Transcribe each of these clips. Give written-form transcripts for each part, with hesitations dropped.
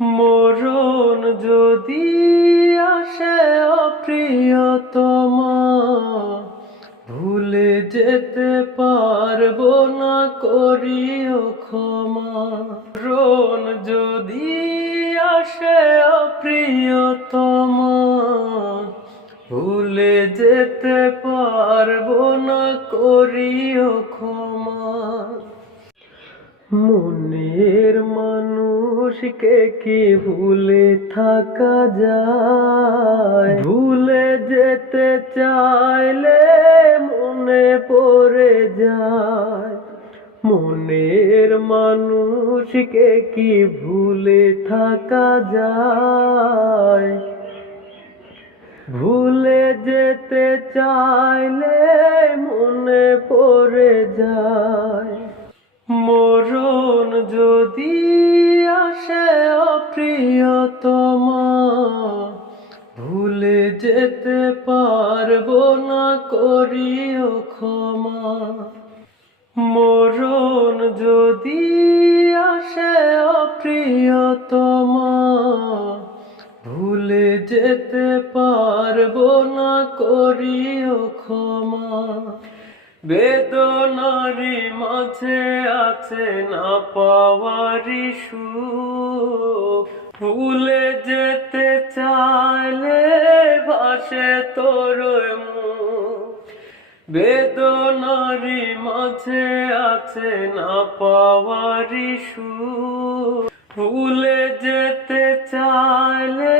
মরণ যদি আসে অপ্রিয়তমা, ভুলে যেতে পারবো না, করিও ক্ষমা। মরণ যদি আসে অপ্রিয়তমা, ভুলে যেতে পারবো না, করিও ক্ষমা। মনের মানুষকে কি ভুলে থাকা যায়? ভুলে যেতে চাইলে মনে পড়ে যায়। মনের মানুষকে কি ভুলে থাকা যায়? ভুলে যেতে চাইলে মনে পড়ে যায়। মরণ যদি আসে অপ্রিয়তমা, ভুলে যেতে পারবো না, করিও ক্ষমা। মরণ যদি আসে অপ্রিয়তমা, ভুলে যেতে পারবো না, করিও ক্ষমা। বেদনারি মাঝে আছে না পাওয়ারি সুখ, ভুলে যেতে চাইলে ভাসে তোর মুখ। বেদনারি মাঝে আছে না পাওয়ারি সুখ, ভুলে যেতে চাইলে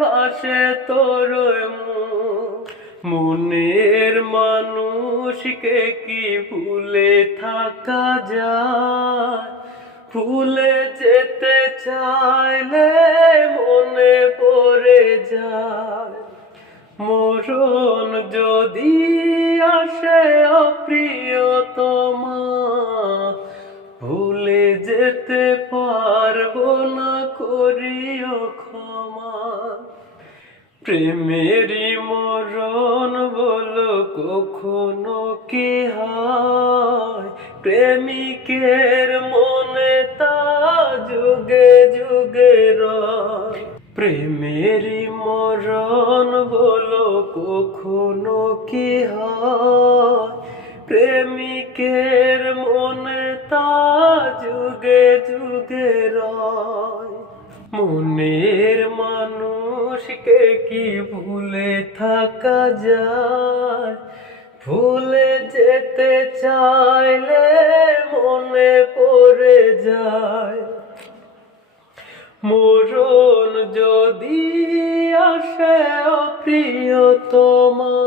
ভাসে তোর মুখ। মনের মানুষকে কি ভুলে থাকা যায়? ভুলে যেতে চাইলে মনে পড়ে যায়। মরণ যদি আসে অপ্রিয়তমা, ভুলে যেতে পারবো না, করিও ক্ষমা। প্রেমেরই মরণ বলো কখনো কি হয়? প্রেমিকের মনে তা যুগে যুগে রয়। প্রেমেরই মরণ বলো কখনো কি হয়? প্রেমিকের মনে তা যুগে যুগে রয়। মনের মানুষকে কি ভুলে থাকা যায়? ভুলে যেতে চাইলে মনে পড়ে যায়। মরণ যদি আসে অপ্রিয়তমা,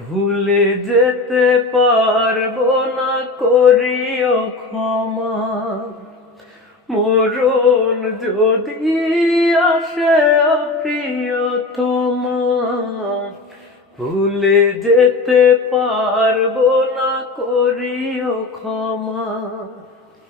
ভুলে যেতে পারবো না, করিও ক্ষমা। মরণ যদি আসে অপ্রিয়তমা, ভুলে যেতে পারবো না, করিও ক্ষমা।